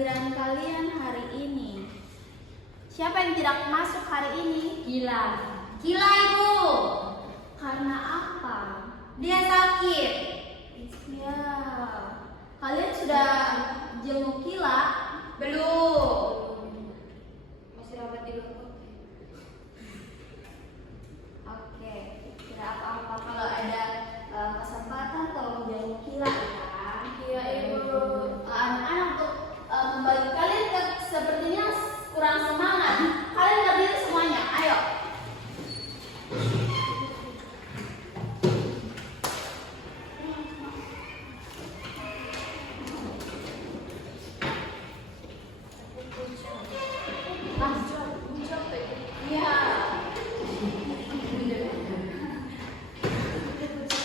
kehadiran kalian hari ini. Siapa yang tidak masuk hari ini? Gila. Gila Ibu. Karena apa? Dia sakit. Ya, kalian sudah jenguk Kila? Belum. Masih rawat di luar. Oke, tidak apa-apa kalau ada kesempatan tolong jenguk Kila ya. Iya Ibu. Anak-anak untuk kembali kalian sepertinya kurang semangat. Kalian berdiri semuanya, ayo. Iya.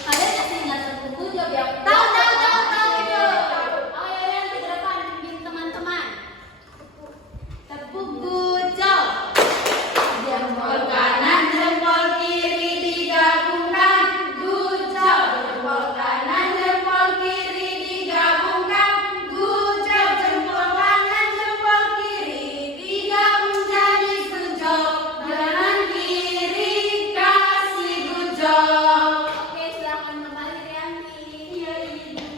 Kalian masih ingat tepuk jawab ya? Tahu Ibu. Ayo yang ke depan pimpin teman-teman. Tepuk gucok. Jempol kanan, jempol kiri digabungkan. Gucok. Jempol kanan, jempol kiri digabungkan. Gucok. Jempol kanan, jempol kiri digabung jadi gucok. Kanan kiri kasih gucok. Oke, silakan kembali Rianti. Iya Ibu.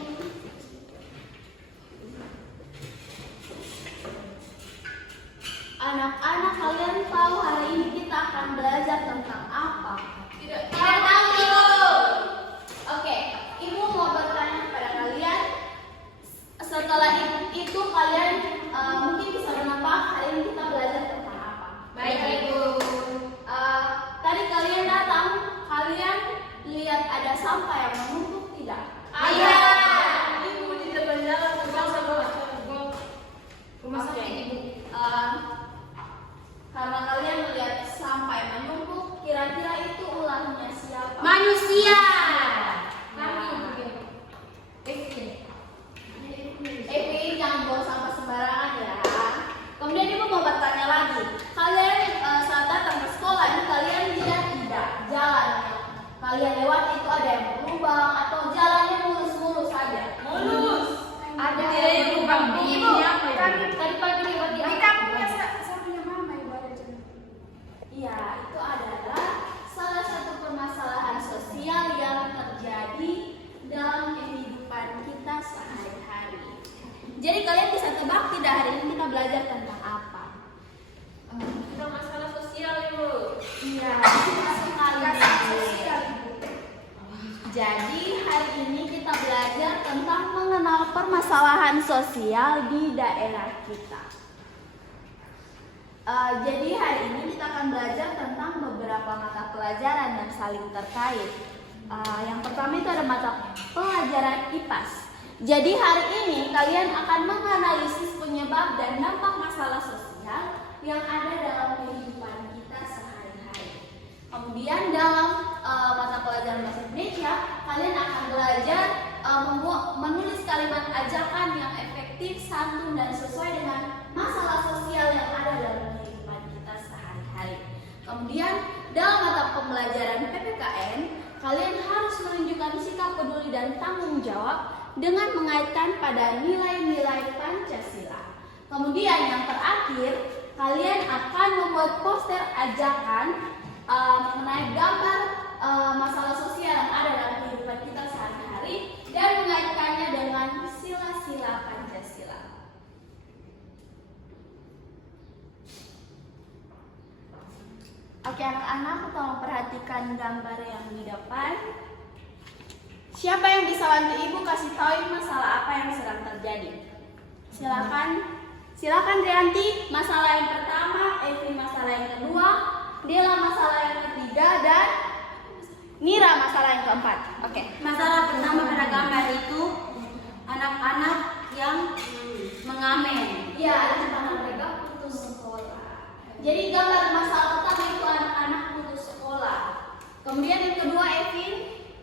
Anak-anak, kalian tahu hari ini kita akan belajar tentang apa? Tidak tahu Ibu. Oke, Ibu mau bertanya kepada kalian. Setelah itu kalian mungkin bisa menebak hari ini kita belajar tentang apa. Baik Ibu. Tadi kalian datang, kalian lihat ada sampah yang menumpuk tidak? Ayah. Ibu di depan jalan terbang sama rumah Oke. sakit Ibu. Karena kalian melihat sampah yang menumpuk, kira-kira itu ulahnya siapa? Manusia. Kami. Oke. Evi, jangan buang sampah sembarangan ya. Kemudian Ibu mau bertanya lagi. Kalian saat datang ke sekolah ini kalian lihat tidak jalan yang kalian lewat itu ada yang berlubang atau jalannya mulus-mulus saja? Mulus. Ada Tidak yang lubang. Ibu. Tadi pagi lewat di Di kampungnya saya punya mama Ibu ada di sana. Iya, itu adalah salah satu permasalahan sosial yang terjadi dalam kehidupan kita sehari-hari. Jadi kalian bisa tebak tidak hari ini kita belajar tentang apa? Kita masalah sosial Ibu. Iya, betul sekali. Kasih sosial Ibu. Jadi hari ini kita belajar tentang mengenal permasalahan sosial di daerah kita. Jadi hari ini kita akan belajar tentang beberapa mata pelajaran yang saling terkait. Yang pertama itu ada mata pelajaran IPAS. Jadi hari ini kalian akan menganalisis penyebab dan dampak masalah sosial yang ada dalam kehidupan kita sehari-hari. Kemudian dalam mata pelajaran bahasa Indonesia, kalian akan belajar menulis kalimat ajakan yang efektif, santun, dan sesuai dengan masalah sosial yang ada dalam kehidupan kita sehari-hari. Kemudian dalam mata pembelajaran PPKN, kalian harus menunjukkan sikap peduli dan tanggung jawab dengan mengaitkan pada nilai-nilai Pancasila. Kemudian yang terakhir, kalian akan membuat poster ajakan mengenai gambar masalah sosial yang ada dalam kehidupan kita sehari-hari dan mengaitkannya dengan sila-sila Pancasila. Oke anak-anak, tolong perhatikan gambar yang di depan. Siapa yang bisa bantu ibu kasih tahu ini masalah apa yang sedang terjadi? Silakan Rianti, masalah yang pertama, Evi masalah yang kedua, Dela masalah yang ketiga, dan Nira masalah yang keempat. Oke. Masalah pertama pada gambar itu anak-anak yang mengamen. Ya, anak-anak mereka putus sekolah. Jadi gambar masalah pertama itu anak-anak putus sekolah. Kemudian yang kedua, Evi,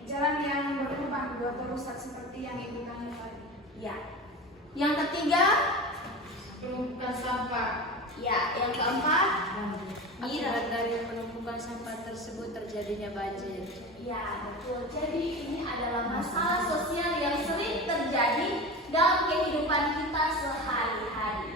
Jalan yang berlubang atau rusak seperti yang Ibu tanya tadi. ya. Yang ketiga, Penumpukan sampah. ya. Yang keempat, Akibat dari penumpukan sampah tersebut terjadinya banjir. ya betul. Jadi ini adalah masalah sosial yang sering terjadi dalam kehidupan kita sehari-hari.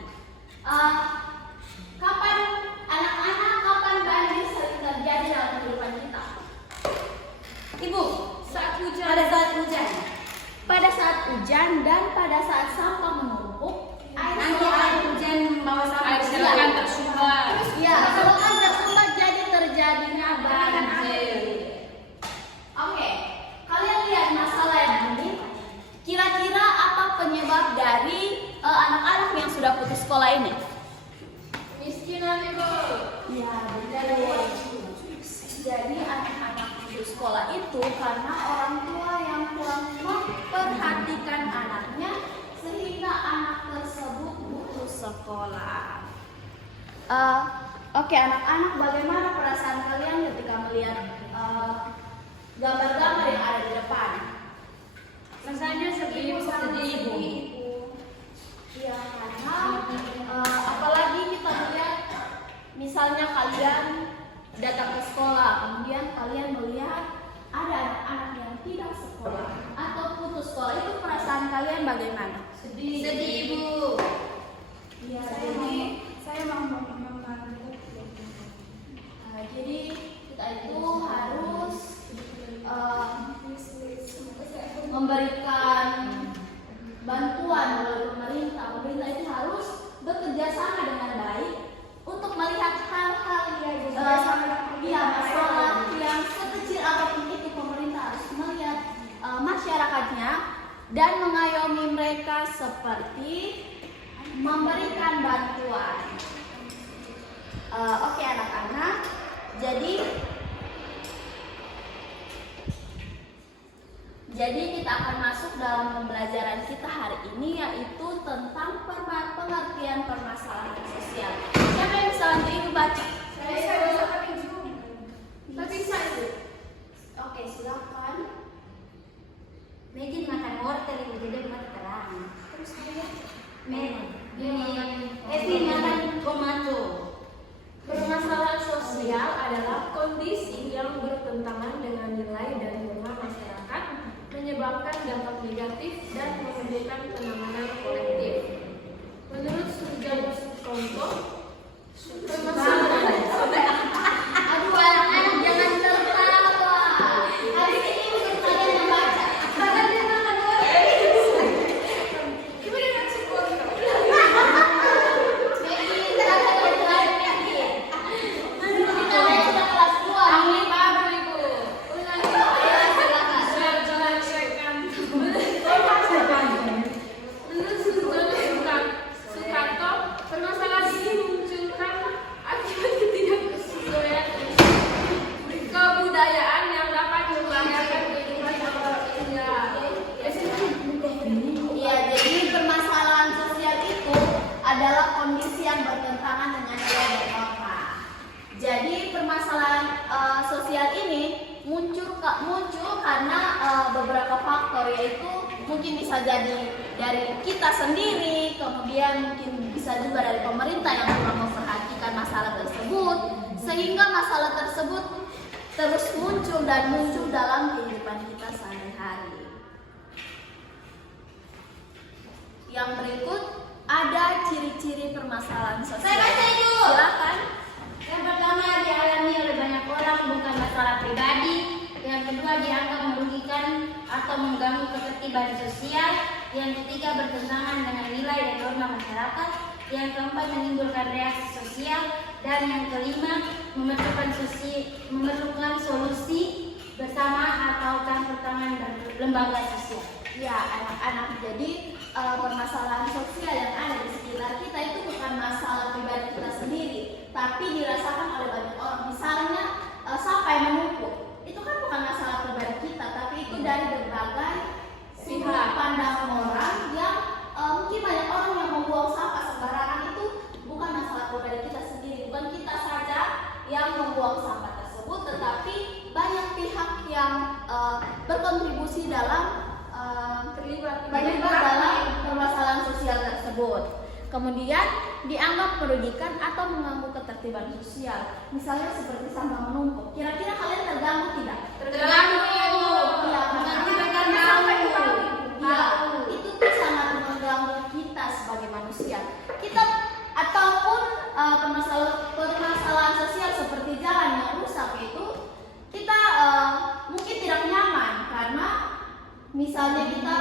sudah putus sekolah ini? Miskinan Ibu. Ya, betul. Jadi anak-anak putus sekolah itu karena orang tua yang kurang memperhatikan anaknya sehingga anak tersebut putus sekolah. Oke, anak-anak, bagaimana perasaan kalian ketika melihat gambar-gambar yang ada di depan? Rasanya sedih, Ibu. Ya, karena apalagi kita lihat misalnya kalian datang ke sekolah, kemudian kalian melihat ada anak-anak yang tidak sekolah atau putus sekolah, itu perasaan kalian bagaimana? Sedih, Ibu. Ya, Saya mau membantu. jadi kita itu harus memberikan bantuan oleh pemerintah. Pemerintah itu harus bekerja sama dengan baik untuk melihat hal-hal yang masalah yang sekecil apapun itu. Pemerintah harus melihat masyarakatnya dan mengayomi mereka seperti memberikan bantuan. Oke anak-anak, jadi kita akan masuk dalam pembelajaran kita hari ini, yaitu tentang pengertian permasalahan sosial. Siapa yang bisa bantu Ibu baca? Saya tapi Zoom. Tapi saya. Oke, silakan. Megin makan wortel Ibu, jadi mati terang. Terus saya Evi makan tomato. Permasalahan sosial adalah kondisi yang bertentangan dengan nilai dan norma masyarakat, menyebabkan dampak negatif dan memerlukan penanganan kolektif. Menurut Surjana Sukonto, permasalahan Aduh anak-anak jangan tertawa. Hari ini untuk kalian membaca. Sukanto, permasalahan ini memunculkan akibat ketidaksesuaian kebudayaan yang dapat membahayakan kehidupan manusia. Iya, jadi permasalahan sosial itu adalah kondisi yang bertentangan dengan nilai dan norma. Jadi permasalahan sosial ini muncul karena beberapa faktor, yaitu mungkin bisa jadi dari kita sendiri, kemudian mungkin bisa juga dari pemerintah yang kurang memperhatikan masalah tersebut, sehingga masalah tersebut terus muncul dan muncul dalam kehidupan kita sehari-hari. Yang berikut ada ciri-ciri permasalahan sosial. Saya baca itu. Silakan. Yang pertama dialami oleh banyak orang bukan masalah pribadi. Yang kedua dianggap merugikan atau mengganggu ketertiban sosial. Yang ketiga bertentangan dengan nilai dan norma masyarakat. Yang keempat menimbulkan reaksi sosial. Dan yang kelima memerlukan solusi bersama atau campur tangan dan lembaga sosial. Ya, anak-anak, jadi permasalahan sosial yang ada di sekitar kita itu bukan masalah pribadi kita sendiri, tapi dirasakan oleh banyak orang. Misalnya sampah yang menumpuk, itu kan bukan masalah pribadi kita, tapi itu dari berbagai sudut pandang orang yang mungkin banyak orang yang membuang sampah sembarangan. Itu bukan masalah pribadi kita sendiri, bukan kita saja yang membuang sampah tersebut, tetapi banyak pihak yang berkontribusi dalam terlibat dalam permasalahan sosial tersebut. Kemudian dianggap merugikan atau mengganggu ketertiban sosial. Misalnya seperti sampah menumpuk. Kira-kira kalian terganggu tidak? Terganggu. Iya, itu sangat mengganggu kita sebagai manusia. Kita ataupun permasalahan sosial seperti jalan yang rusak itu kita mungkin tidak nyaman karena misalnya kita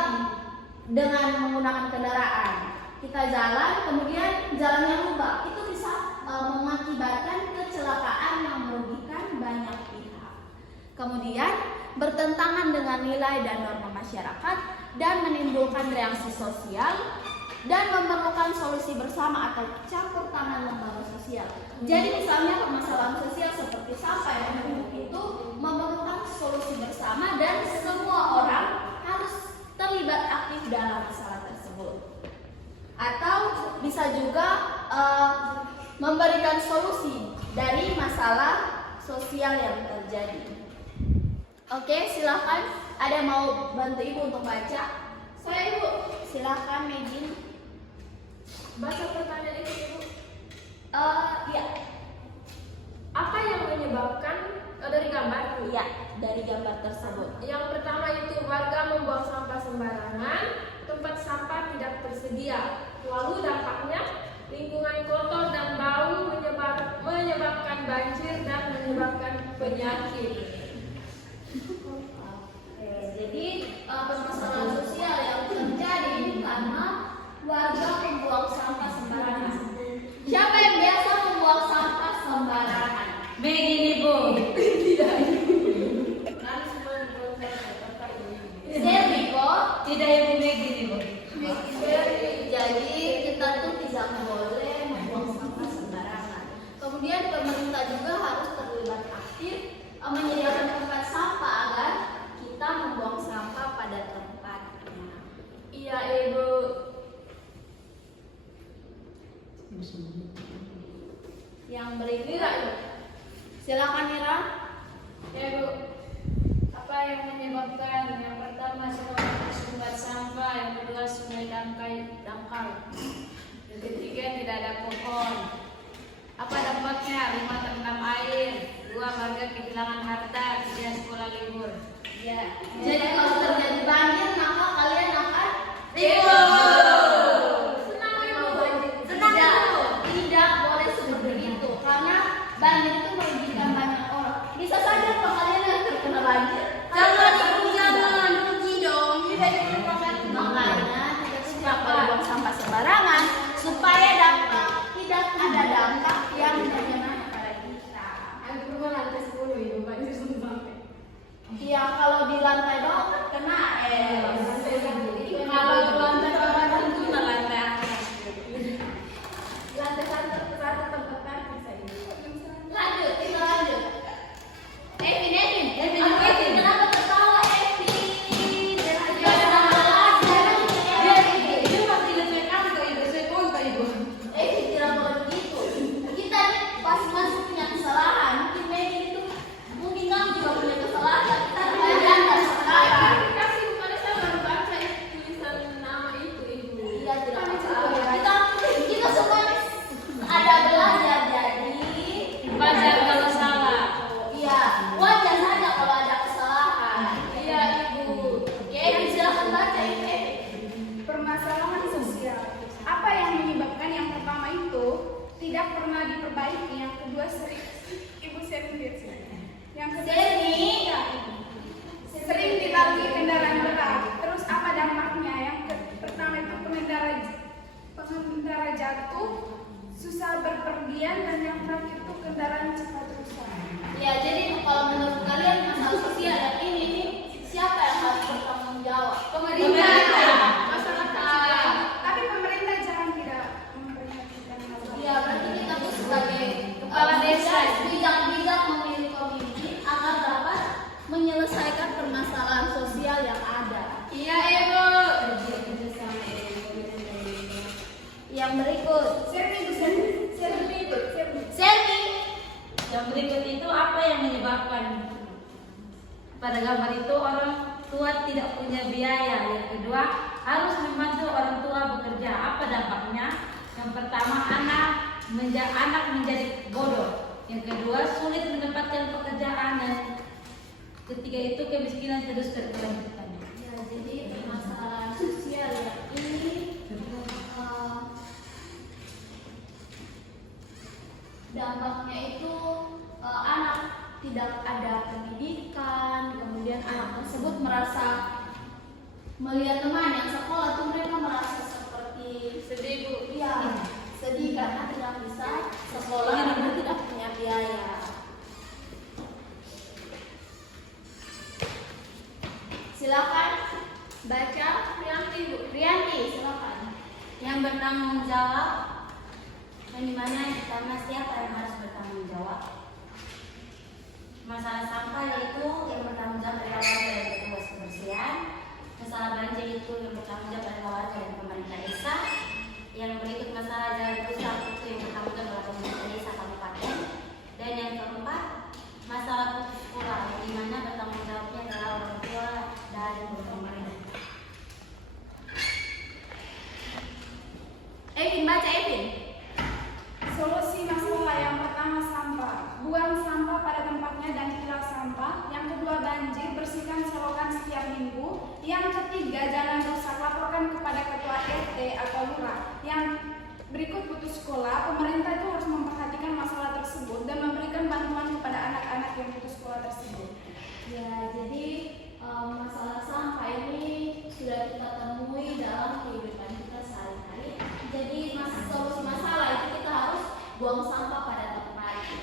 dengan menggunakan kendaraan, kita jalan kemudian jalannya lubang, itu bisa mengakibatkan kecelakaan yang merugikan banyak pihak. Kemudian bertentangan dengan nilai dan norma masyarakat dan menimbulkan reaksi sosial dan memerlukan solusi bersama bersama atau campur tangan lembaga sosial. Jadi misalnya permasalahan sosial seperti sampah yang menumpuk itu memerlukan solusi bersama dan semua orang harus terlibat aktif dalam masalah tersebut. Atau bisa juga memberikan solusi dari masalah sosial yang terjadi. Oke, silakan. Ada mau bantu ibu untuk baca? Saya ibu. Silakan, Megin. Baca pertanyaan itu ibu. Ya, Apa yang menyebabkan dari gambar? iya, dari gambar tersebut. Yang pertama itu warga membuang sampah sembarangan, tempat sampah tidak tersedia. Lalu dampaknya lingkungan kotor dan bau menyebabkan banjir dan menyebabkan penyakit. Jadi permasalahan sosial yang terjadi karena warga membuang sampah sembarangan. Siapa yang biasa membuang sampah sembarangan? Begini Bu. Selvi kok. Tidak Ibu begini Bu. Jadi kita tuh tidak boleh membuang sampah sembarangan. Kemudian pemerintah juga harus terlibat aktif menyediakan tempat sampah agar kita membuang sampah pada tempatnya. Iya ibu. Yang berikutnya, silakan Mira. Ya ibu. Apa yang menyebabkan? Yang pertama sumber sampah, yang kedua sungai dangkal. Yang ketiga tidak ada pohon. Apa dampaknya? Rumah terendam air, dua warga kehilangan harta, tiga sekolah libur. Ya. Jadi kalau terjadi banjir maka kalian akan Senang ibu. tidak boleh seperti itu karena banjir itu merugikan banyak orang. Bisa saja kalau kalian yang terkena banjir. Jangan Ibu, jangan rugi dong. Makanya kita tidak boleh buang sampah sembarangan supaya tidak ada dampak yang bagaimana pada kita. Aku rumah lantai 10 ibu, banjir sampai. Iya, kalau di lantai bawah kan kena Kalau lantai bawah tentu lantai atas. lantai satu tempat parkir saya. Lanjut, kita lanjut. Evin, Aku Evin. kenapa ketawa Evin? Dia masih lebih kamu ke Ibu, saya kontak Ibu. Evin tidak boleh begitu. Kita pas masuk punya kesalahan, mungkin Megin itu mungkin kamu juga punya kesalahan. Kita tidak ada kesalahan. Kasih kepada saya baru baca tulisan nama itu ibu. Iya, tidak masalah. Kita semua ada belajar jadi Wajar kalau salah. iya, wajar saja kalau ada kesalahan. Iya ibu. Oke, silakan baca ini. Permasalahan sosial. Apa yang menyebabkan? Yang pertama itu tidak pernah diperbaiki. Yang kedua sering ibu sendiri. Yang kedua Seni. sering dilalui kendaraan berat. Terus apa dampaknya? Yang pertama itu pengendara jatuh, susah berpergian, dan yang terakhir itu kendaraan cepat rusak. Ya, jadi kalau menurut kalian masalah sosial yang ini siapa yang harus bertanggung jawab? Pemerintah. Masyarakat. Tapi pemerintah jangan tidak memperhatikan hal itu. Ya, berarti kita tuh sebagai Kepala desa. bijak-bijak memilih pemimpin agar dapat menyelesaikan permasalahan sosial yang ada. Iya ibu. Yang berikut, Selvi. Yang berikut itu apa yang menyebabkan? Pada gambar itu orang tua tidak punya biaya. Yang kedua, harus membantu orang tua bekerja. Apa dampaknya? Yang pertama, anak menjadi bodoh. Yang kedua, sulit mendapatkan pekerjaan. Dan ketiga itu kemiskinan terus berkelanjutan. Ya, jadi permasalahan sosial yang ini dampaknya itu anak tidak ada pendidikan, kemudian anak tersebut merasa melihat teman yang sekolah tuh mereka merasa seperti Sedih ibu. iya sedih karena tidak bisa sekolah karena tidak punya biaya. Silakan baca. Rianti ibu. Rianti, silakan. Yang bertanggung jawab yang dimana yang pertama siapa yang harus bertanggung jawab. Masalah sampah yaitu yang bertanggung jawab adalah warga dan petugas kebersihan. Masalah banjir itu yang bertanggung jawab adalah warga dan pemerintah desa. Yang berikut masalah jalan rusak itu yang bertanggung jawab adalah pemerintah desa kabupaten. Dan yang keempat masalah putus sekolah yang dimana bertanggung jawabnya adalah orang tua dan pemerintah. Evin, baca Evin. Solusi masalah yang pertama sampah. Buang sampah pada tempatnya dan pilah sampah. Yang kedua banjir, bersihkan selokan setiap minggu. Yang ketiga jalan rusak, laporkan kepada ketua RT atau lurah. Yang berikut putus sekolah, pemerintah itu harus memperhatikan masalah tersebut dan memberikan bantuan kepada anak-anak yang putus sekolah tersebut. Ya, jadi masalah sampah ini sudah kita temui dalam kehidupan kita sehari-hari. Jadi solusi masalah itu kita harus buang sampah pada tempatnya.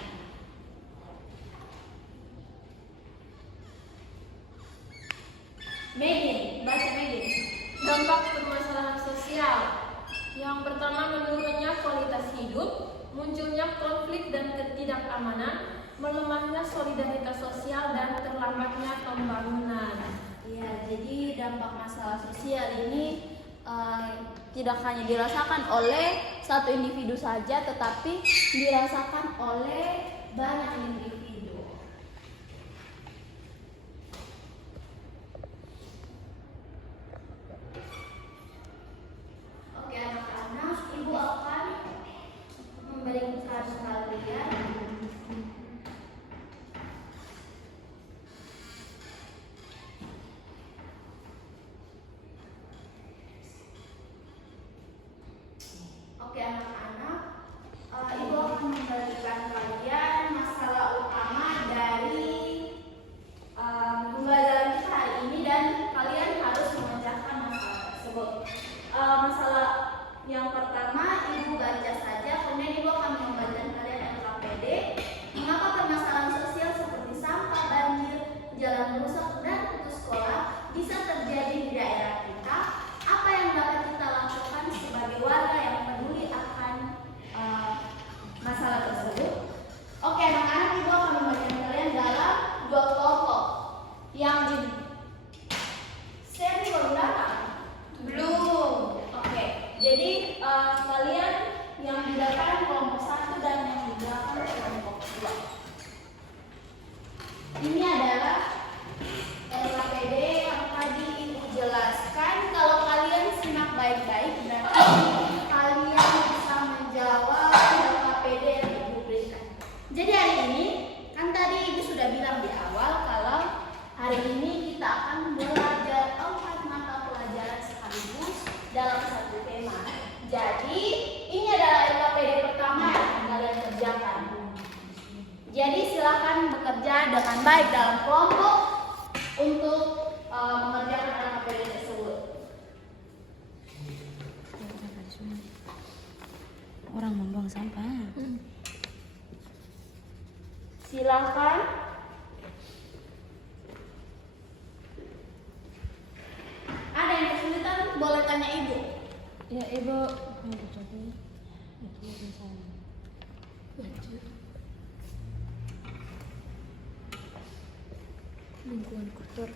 Megin, baca Megin. Dampak permasalahan sosial. Yang pertama, menurunnya kualitas hidup, munculnya konflik dan ketidakamanan, melemahnya solidaritas sosial dan terlambatnya pembangunan. Ya, jadi dampak masalah sosial ini tidak hanya dirasakan oleh satu individu saja, tetapi dirasakan oleh banyak individu. Oke anak-anak, ibu akan memberikan kalian Oke anak-anak, ibu akan memberikan kalian masalah utama dari pembelajaran kita hari ini dan kalian harus memecahkan masalah tersebut. Masalah yang pertama ibu baca saja, kemudian ibu akan membacakan kalian LKPD. Mengapa permasalahan sosial seperti sampah, banjir, jalan rusak, dan putus sekolah bisa terjadi di daerah kita? Apa yang dapat kita lakukan sebagai warga yang peduli akan masalah tersebut? Oke anak-anak, ibu akan membagikan kalian dalam dua kelompok. Yang ini, Seri baru datang? Belum. Oke, jadi kalian yang di depan kelompok 1 dan yang di belakang kelompok 2. Ini adalah LKPD yang tadi ibu jelaskan. Kalau kalian simak baik-baik, berarti kalian bisa menjawab LKPD yang ibu berikan. Jadi hari ini, kan tadi ibu sudah bilang di awal kalau hari ini kita akan belajar 4 mata pelajaran sekaligus dalam satu tema. Jadi ini adalah LKPD pertama yang akan kalian kerjakan. Jadi silakan bekerja dengan baik dalam kelompok untuk mengerjakan LKPD tersebut. Orang membuang sampah. Silakan. Ada yang kesulitan boleh tanya ibu. Ya ibu. Lingkungan kotor.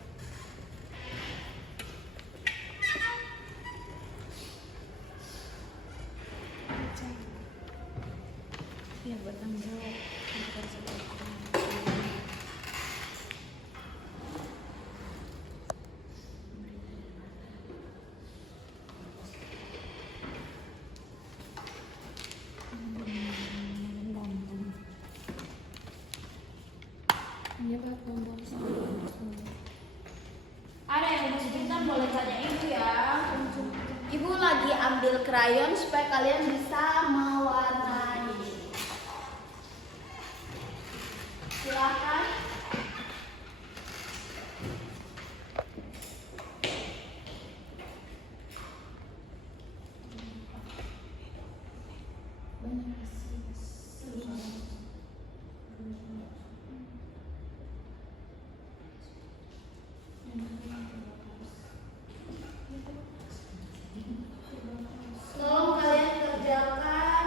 Ya bertanggung jawab. Ada yang kesulitan boleh tanya ibu ya. Ibu lagi ambil krayon supaya kalian bisa mewarnai. Silakan. Tolong kalian kerjakan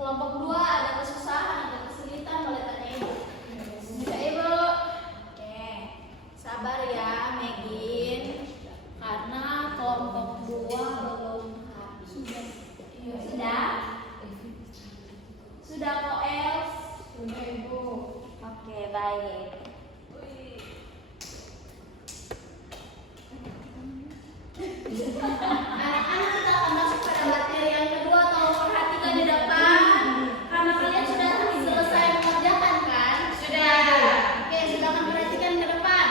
kelompok 2 ada kesusahan atau kesulitan boleh tanya ibu. Bisa ibu. Oke, sabar ya Megin, karena kelompok 2 belum habis. Sudah? Sudah kok Els? Sudah ibu. Oke, baik. Anak-anak, kita akan masuk pada materi yang kedua. Tolong perhatikan di depan, karena kalian sudah selesai mengerjakan kan? Sudah. Oke, silakan perhatikan ke depan.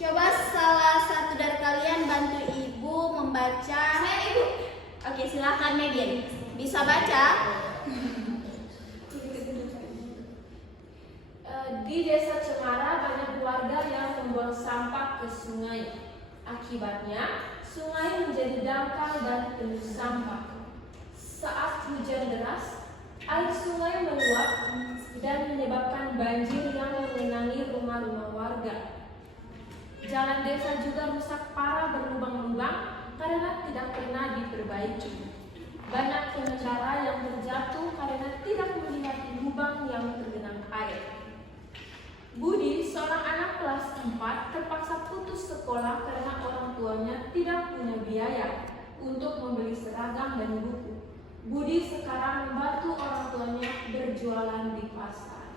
Coba salah satu dari kalian bantu ibu membaca. Saya ibu. Oke, silakan Megin. Bisa baca? Di desa Cemara banyak warga yang membuang sampah ke sungai. Akibatnya, sungai menjadi dangkal dan penuh sampah. Saat hujan deras, air sungai meluap dan menyebabkan banjir yang mengenangi rumah-rumah warga. Jalan desa juga rusak parah berlubang-lubang karena tidak pernah diperbaiki. Banyak pengendara yang terjatuh karena tidak melihat lubang yang tergenang air. Budi, seorang anak kelas 4, terpaksa putus sekolah karena orang tuanya tidak punya biaya untuk membeli seragam dan buku. Budi sekarang membantu orang tuanya berjualan di pasar.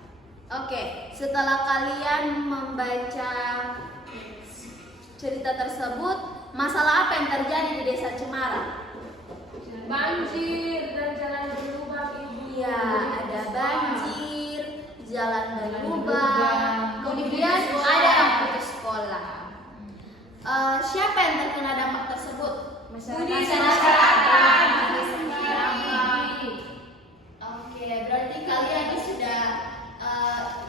Oke, setelah kalian membaca cerita tersebut, masalah apa yang terjadi di desa Cemara? Banjir dan jalan berlubang ibu. Iya, ada banjir, jalan berlubang, kemudian ada yang putus sekolah. Siapa yang terkena dampak tersebut? Masyarakat. Oke, berarti kalian ini sudah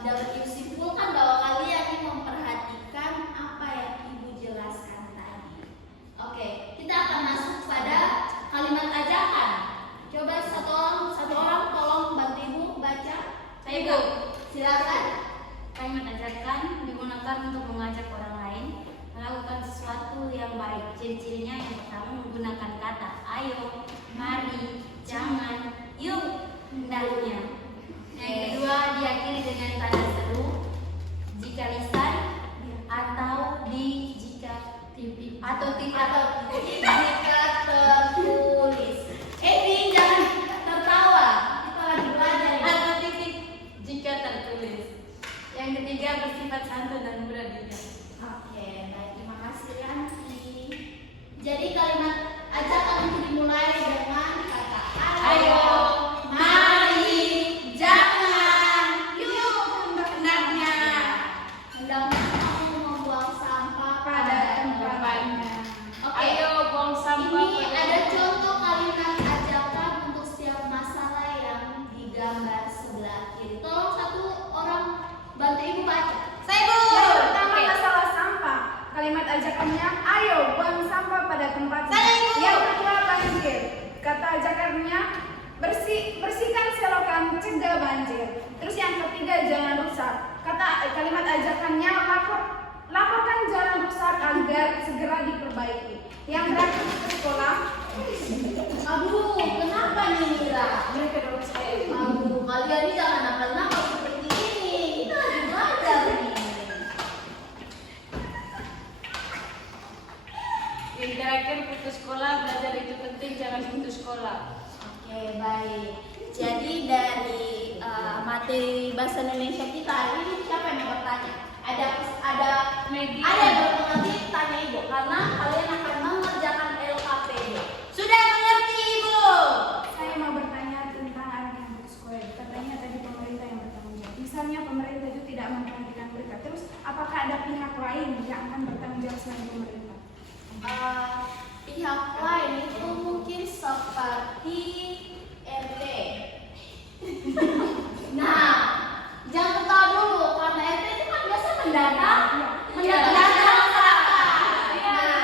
dapat disimpulkan bahwa kalian ini memperhatikan apa yang ibu jelaskan tadi. Oke, kita akan masuk pada kalimat ajakan. Coba satu orang tolong bantu ibu baca. Saya ibu. Silakan. Kalimat ajakan digunakan untuk mengajak orang lain melakukan sesuatu yang baik. Ciri-cirinya yang pertama menggunakan kata ayo, mari, jangan, yuk, hendaknya. Yang kedua diakhiri dengan tanda seru, jika lisan, atau di jika titik atau Jika tertulis. Edwin, jangan tertawa. Kita lagi belajar. atau titik jika tertulis. Yang ketiga bersifat santun dan mudah diingat. Oke, baik, terima kasih Yanti. Jadi kalimat ajakan itu dimulai dengan kata ayo, mari, jangan, yuk, hendaknya. Hendaknya kamu membuang sampah pada tempatnya. Oke, Ayo buang sampah. ini ada contoh kalimat ajakan untuk setiap masalah yang digambar sebelah kiri. Tolong satu orang bantu ibu baca. Saya bu. Yang pertama Oke. masalah sampah. Kalimat ajakannya, ayo buang sampah pada tempatnya. Saya ibu. Yang kedua banjir. Kata ajakannya, bersihkan selokan, cegah banjir. Terus yang ketiga jangan rusak. Kalimat ajakannya, laporkan jalan rusak agar segera diperbaiki. Yang terakhir ke sekolah. Aduh, kenapa nih Mira? Mereka dorong saya. Aduh, kalian ini jangan nakal-nakal seperti ini. Kita lagi belajar nih. Yang terakhir putus sekolah, belajar itu penting, jangan putus sekolah. Oke, baik. Jadi dari materi bahasa Indonesia kita hari ini siapa yang mau bertanya? Ada Maggie. ada yang berpengerti tanya ibu karena kalian akan mengerjakan LKPD. Sudah mengerti ibu. Saya mau bertanya tentang anak yang putus sekolah. Katanya tadi pemerintah yang bertanggung jawab. Misalnya pemerintah itu tidak memperhatikan mereka. Terus apakah ada pihak lain yang akan bertanggung jawab selain pemerintah? Pihak lain itu mungkin seperti RT. Nah, jangan ketawa dulu karena RT itu kan biasa mendadak masyarakat. Nah,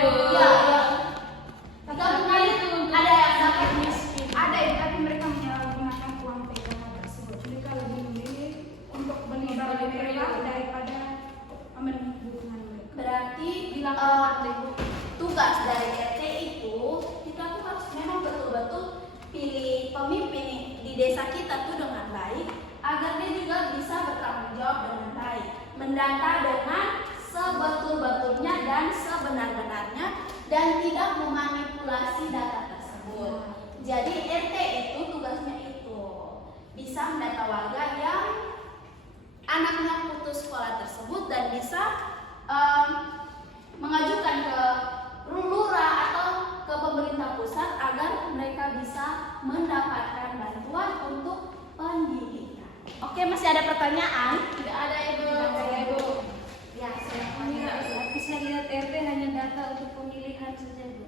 Bu. Ya, ya. Digabungkan itu ada yang dapat miskin. Ada itu, tapi mereka menyalahgunakan uang pegangan tersebut. Mereka lebih memilih untuk beli barang mewah daripada memenuhi kebutuhan mereka. Berarti tugas dari RT itu kita tuh harus memang betul-betul pilih pemimpin di desa kita tuh dengan baik agar dia juga bisa bertanggung jawab dengan baik, mendata dengan sebetul-betulnya dan sebenar-benarnya dan tidak memanipulasi data tersebut. Jadi RT itu tugasnya itu bisa mendata warga yang anaknya putus sekolah tersebut dan bisa mengajukan ke lurah atau ke pemerintah pusat agar mereka bisa mendapatkan bantuan untuk pendidikan. Oke, masih ada pertanyaan? Tidak ada Ibu. Tidak, Ibu. Ya, Bisa lihat RT hanya data untuk pemilihan saja Bu.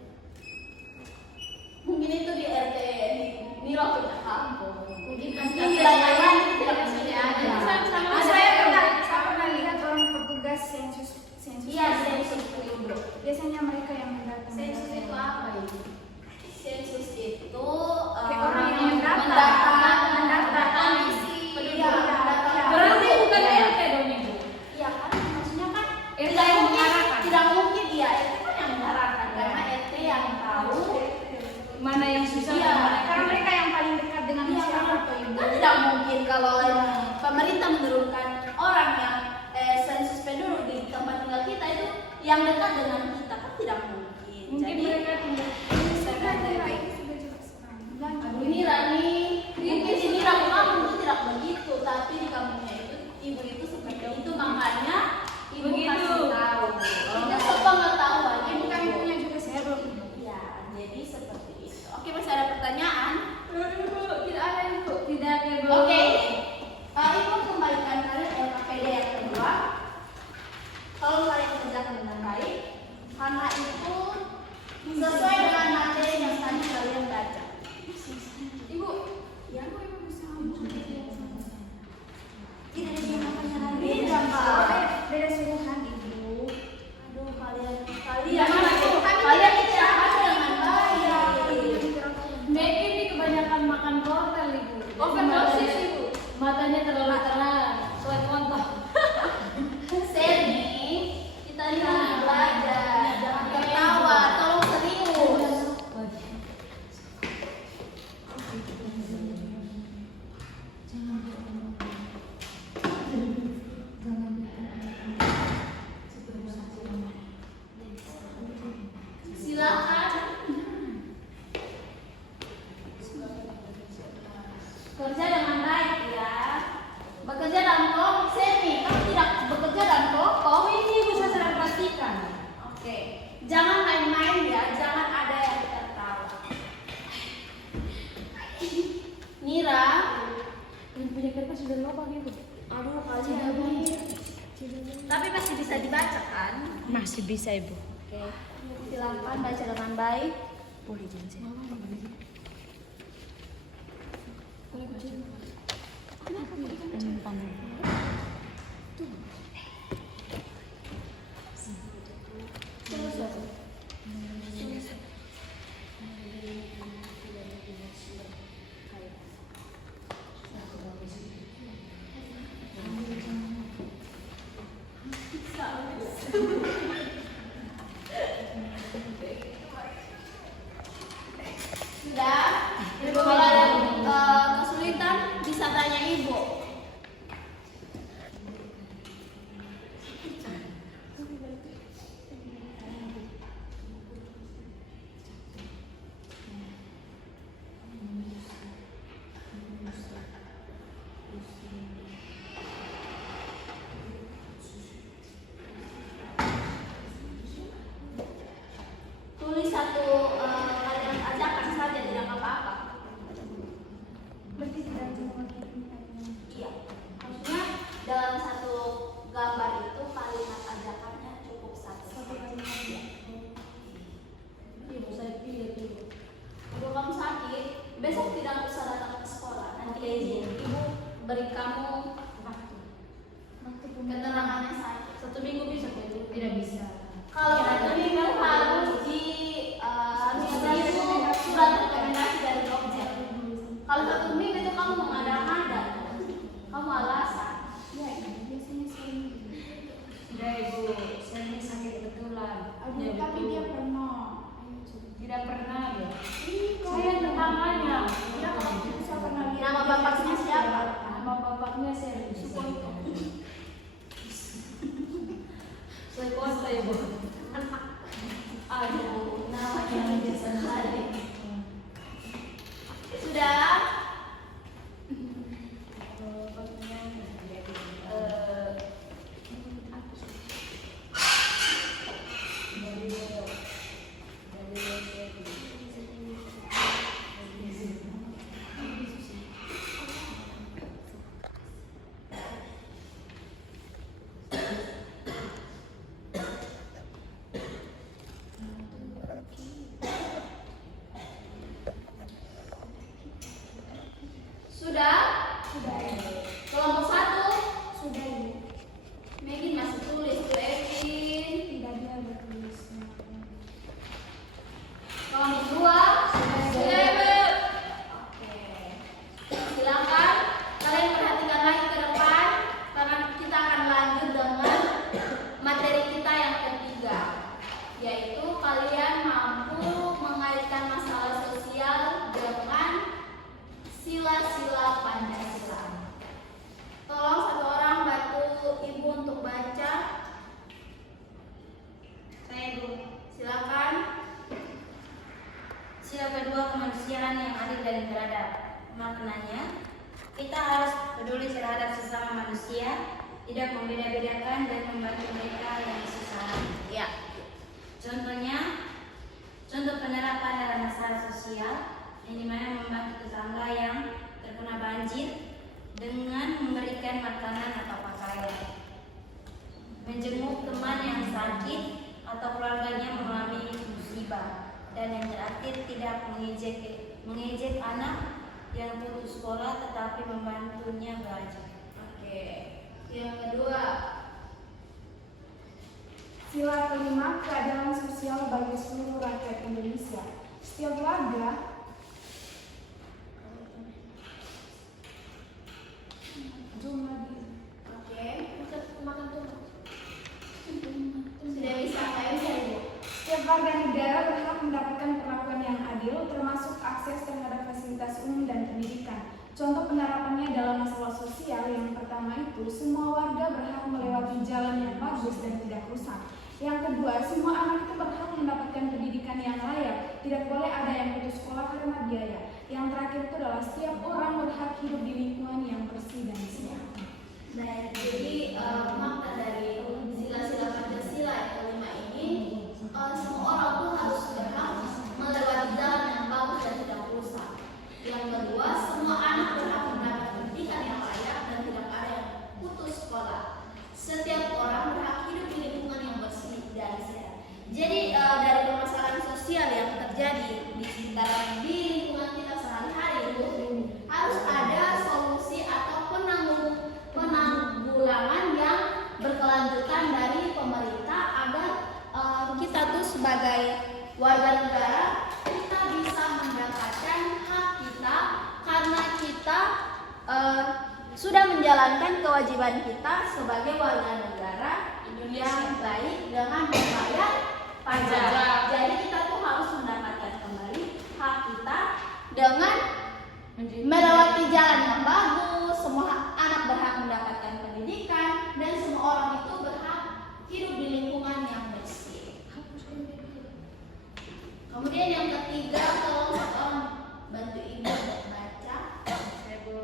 mungkin itu di RT di Niro punya kampung. Mungkin Tapi pasti wilayah lain itu tidak pasti punya. ada. Saya pernah lihat orang petugas sensus. Iya, sensus itu bro. Biasanya mereka yang mendata. Sensus itu apa itu? Sensus itu Kayak orang yang mendata. kondisi penduduk. Berarti bukan RT dong Ibu. Iya kan, maksudnya kan RT yang mengarahkan. tidak mungkin ya RT kan yang mengarahkan karena RT yang tahu. Mana yang susah? Iya. Karena mereka yang paling dekat dengan Iya, masyarakat. kan tidak mungkin kalau pemerintah menurunkan orang yang sensus penduduk di tempat tinggal kita itu yang dekat dengan kita kan tidak mungkin. Mungkin Jadi mereka tidak bisa Daerah itu sudah jelas sekali. ini Rani, mungkin di Nira kampung itu tidak begitu, tapi di kampungnya itu ibu itu seperti itu makanya ibu Begitu. kasih tahu. Tidak sepengetahuan Ibu ibu. kami punya juga sebelum. Ya, jadi seperti itu. Oke, masih ada pertanyaan? Tidak ada Ibu. Tidak ada Bu. Oke, Ibu kembalikan kalian LKPD yang kedua. Kalau kalian kerjakan dengan baik, karena itu sesuai dengan materi yang tadi kalian baca. Ibu, Ya, ibu bisa tidak ada yang namanya lagi. Beda, Pak. beda suruhan ibu. Aduh, kalian ini tidak baca dengan baik. Meki ini kebanyakan makan wortel Ibu. Overdosis, Ibu. Matanya terlalu terang. Suat kontak. Seni, kita ini lagi belajar, jangan ketawa, tolong serius. Silakan. Kerja dengan baik ya. Bekerja dalam kelompok semi, kamu tidak bekerja dalam kelompok. Ini Ibu saya sedang perhatikan. Oke, jangan main-main ya, jangan ada yang tertawa. Nira, Yang punya kertas sudah lobang Ibu. aduh kalian ini, tapi masih bisa dibaca kan? Masih bisa Ibu. Oke, silakan baca dengan baik. Boleh janji. Sudah? Kalau ada kesulitan bisa tanya ibu. Tulis satu kalimat ajakan saja, tidak apa-apa. Berarti tidak semua Iya, maksudnya dalam satu gambar itu kalimat ajakannya cukup satu. Iya. Ibu saya pilih ibu. Ibu kamu sakit, besok tidak usah datang ke sekolah. Nanti izin ibu beri kamu waktu. Keterangannya sakit. 1 minggu bisa Bu? Tidak bisa. Kalau 1 minggu harus Tidak Ibu, saya ini sakit betulan. Aduh, tapi dia pernah. Tidak pernah ya. Saya Saya tetangganya. bisa pernah lihat. Nama bapaknya siapa? Nama bapaknya saya Suponto. Suponto Ibu. Aduh, namanya aja sekali. Sudah? Bapaknya Sudah? Sudah ya. Kelompok 1. Sudah ya. Megin masih tulis tuh Evin. Tidak dia bertulis. Kelompok 2. Sudah Ibu. Oke. Silakan kalian perhatikan lagi ke depan karena kita akan lanjut dengan materi kita yang ketiga, yaitu kalian mampu mengaitkan masalah sosial dengan sila-sila Pancasila. Tolong satu orang bantu Ibu untuk baca. Saya Ibu. Silakan. Sila kedua, kemanusiaan yang adil dan beradab. Maknanya, kita harus peduli terhadap sesama manusia, tidak membeda-bedakan dan membantu mereka yang kesusahan. Ya. Contohnya, contoh penerapan dalam masalah sosial, yang dimana membantu tetangga yang terkena banjir dengan memberikan makanan atau pakaian, menjenguk teman yang sakit atau keluarganya mengalami musibah, dan yang terakhir tidak mengejek anak yang putus sekolah tetapi membantunya belajar. Oke. Yang kedua. Sila kelima, keadilan sosial bagi seluruh rakyat Indonesia. Setiap warga Oke. Sudah bisa kayak bisa Ibu. Setiap warga negara berhak mendapatkan perlakuan yang adil, termasuk akses terhadap fasilitas umum dan pendidikan. Contoh penerapannya dalam masalah sosial yang pertama itu, semua warga berhak melewati jalan yang bagus dan tidak rusak. Yang kedua, semua anak itu berhak mendapatkan pendidikan yang layak, tidak boleh ada yang putus sekolah karena biaya. Yang terakhir itu adalah setiap orang berhak hidup di lingkungan yang bersih dan sehat. Nah, jadi makna dari sila-sila Pancasila yang kelima ini, semua orang tuh harus berhak melewati jalan yang bagus dan tidak rusak. Yang kedua, semua anak berhak mendapat pendidikan yang layak dan tidak ada yang putus sekolah. Setiap orang berhak hidup di lingkungan yang bersih dan sehat. Jadi dari permasalahan sosial yang terjadi di sekitar di lingkungan kita sehari-hari itu harus ada solusi atau penanggulangan yang berkelanjutan dari pemerintah agar kita tuh sebagai warga negara kita bisa mendapatkan hak kita karena kita sudah menjalankan kewajiban kita sebagai warga negara yang baik dengan membayar pajak. Jadi kita tuh harus mendapatkan kembali hak kita dengan melewati jalan yang bagus. Semua anak berhak mendapatkan pendidikan dan semua orang itu berhak hidup di lingkungan yang bersih. Kemudian yang ketiga, tolong satu orang bantu Ibu baca. Ibu.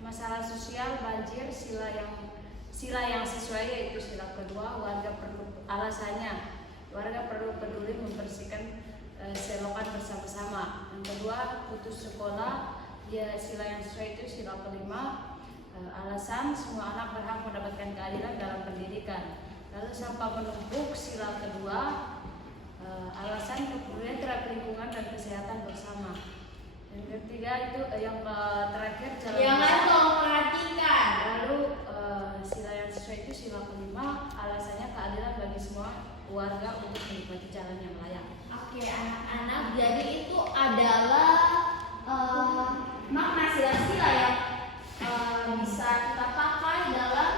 Masalah sosial banjir, sila yang sesuai yaitu sila kedua, warga perlu alasannya warga perlu peduli membersihkan selokan bersama-sama. Yang kedua, putus sekolah, ya sila yang sesuai itu sila kelima, alasan semua anak berhak mendapatkan keadilan dalam pendidikan. Lalu sampah menumpuk, sila kedua, alasan kepedulian terhadap lingkungan dan kesehatan bersama. Yang ketiga itu yang terakhir jalan. Jangan tolong perhatikan. Lalu sila yang sesuai itu sila kelima, alasannya keadilan bagi semua warga untuk menikmati jalan yang layak. Oke anak-anak, jadi itu adalah makna sila-sila yang bisa kita pakai dalam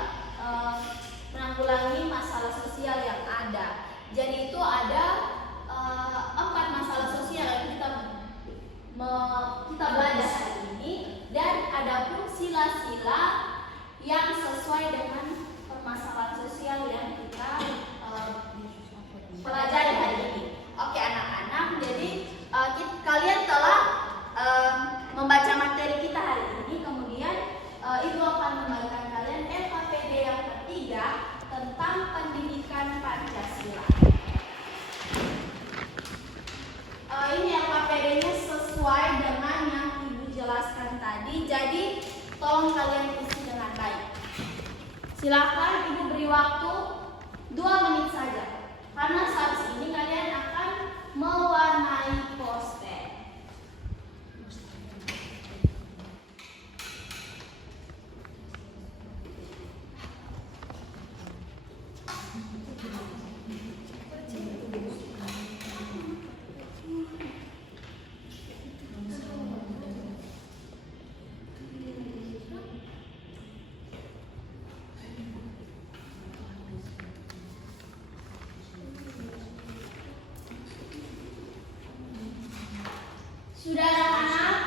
Silakan Ibu beri waktu 2 menit saja. Karena saat ini kalian akan mewarnai poster. Sudah anak-anak?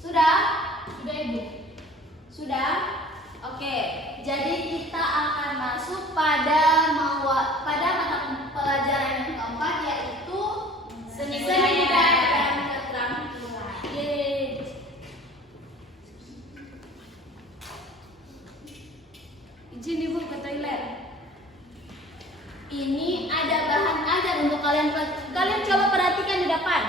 Sudah? Sudah Ibu. Sudah? Oke. Jadi kita akan masuk pada mata pelajaran yang keempat, yaitu Seni budaya dan keterampilan. Yeay. Izin Ibu ke toilet. Ini ada bahan ajar untuk kalian. Kalian coba perhatikan di depan.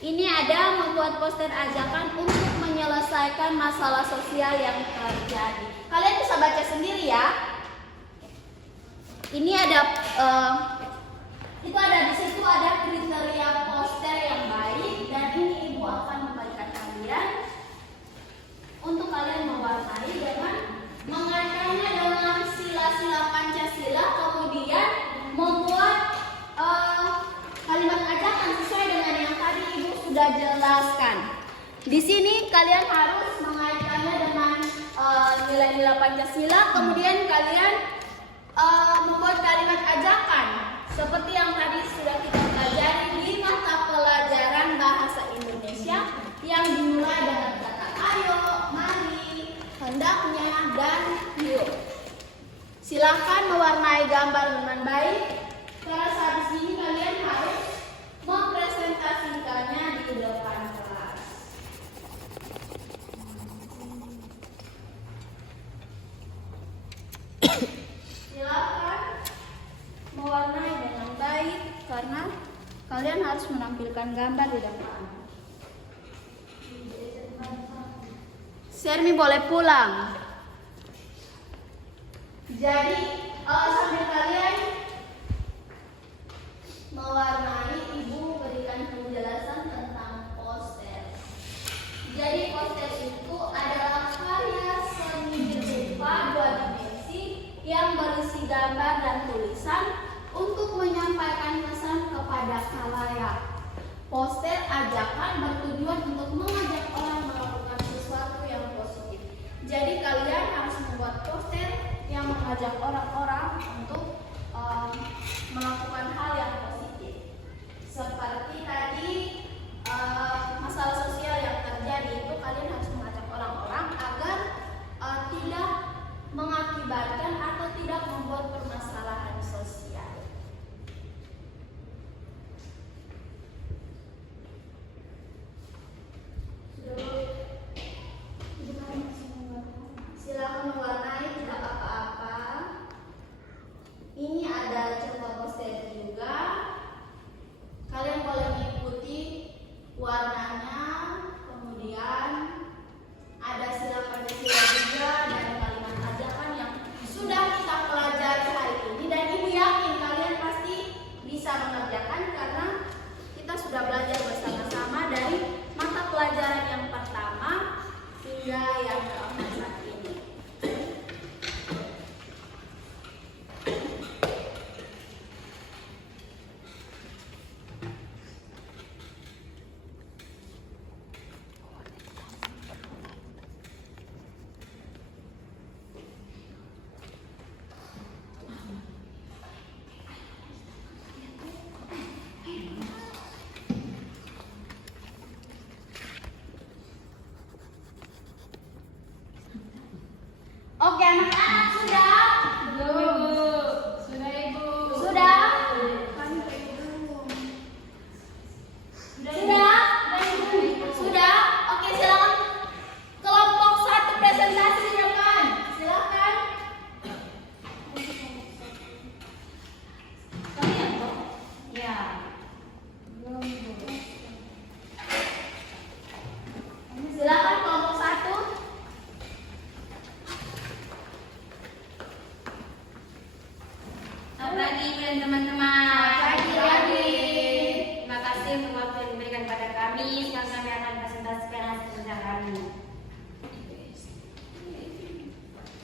Ini ada membuat poster ajakan untuk menyelesaikan masalah sosial yang terjadi. Kalian bisa baca sendiri ya. Ini ada di situ ada kriteria poster yang baik, dan ini Ibu akan memberikan kalian untuk kalian mewarnai dengan mengaitkannya dengan sila-sila Pancasila, kemudian membuat kalimat ajakan sesuai dengan yang tadi Ibu sudah jelaskan. Di sini kalian harus mengaitkannya dengan nilai-nilai Pancasila, kemudian kalian membuat kalimat ajakan seperti yang tadi sudah kita pelajari di mata pelajaran bahasa Indonesia yang dimulai dengan kata ayo, mari, hendaknya, dan yuk. Silahkan mewarnai gambar dengan baik, karena saat ini kalian harus mempresentasikannya di depan kelas. Silahkan mewarnai dengan baik, karena kalian harus menampilkan gambar di depan. Sermi boleh pulang. Jadi sambil kalian mewarnai, Ibu berikan penjelasan tentang poster. Jadi poster itu adalah karya seni berupa 2 dimensi yang berisi gambar dan tulisan untuk menyampaikan pesan kepada khalayak. Poster ajakan bertujuan untuk mengajak orang melakukan sesuatu yang positif. Jadi kalian harus membuat poster yang mengajak orang-orang untuk melakukan hal yang positif.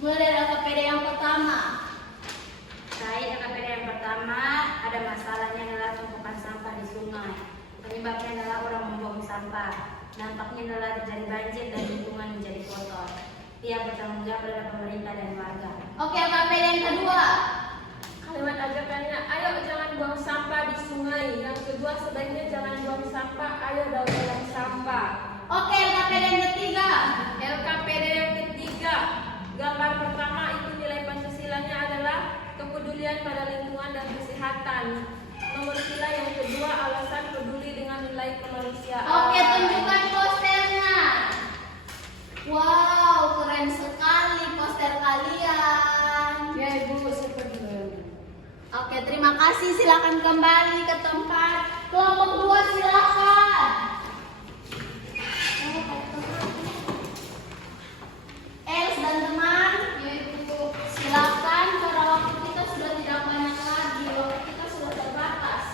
Mulai dari LKPD yang pertama. Terkait LKPD yang pertama, ada masalahnya adalah tumpukan sampah di sungai. Penyebabnya adalah orang membuang sampah. Dampaknya adalah terjadi banjir dan lingkungan menjadi kotor. Yang bertanggung jawab adalah pemerintah dan warga. Oke, LKPD yang kedua. Kalimat ajakannya, ayo jangan buang sampah di sungai. Yang kedua, sebaiknya jangan buang sampah, ayo daur ulang sampah. Oke, LKPD yang ketiga. LKPD yang ketiga, gambar pertama itu nilai Pancasilanya adalah kepedulian pada lingkungan dan kesehatan. Nomor sila yang kedua, alasan peduli dengan nilai kemanusiaan. Oke, tunjukkan posternya. Wow, keren sekali poster kalian. Ya ibu, seperti itu. Oke, terima kasih. Silakan kembali ke tempat. Kelompok 2 silakan. Els dan teman, silakan. Karena waktu kita sudah tidak banyak lagi, waktu kita sudah terbatas.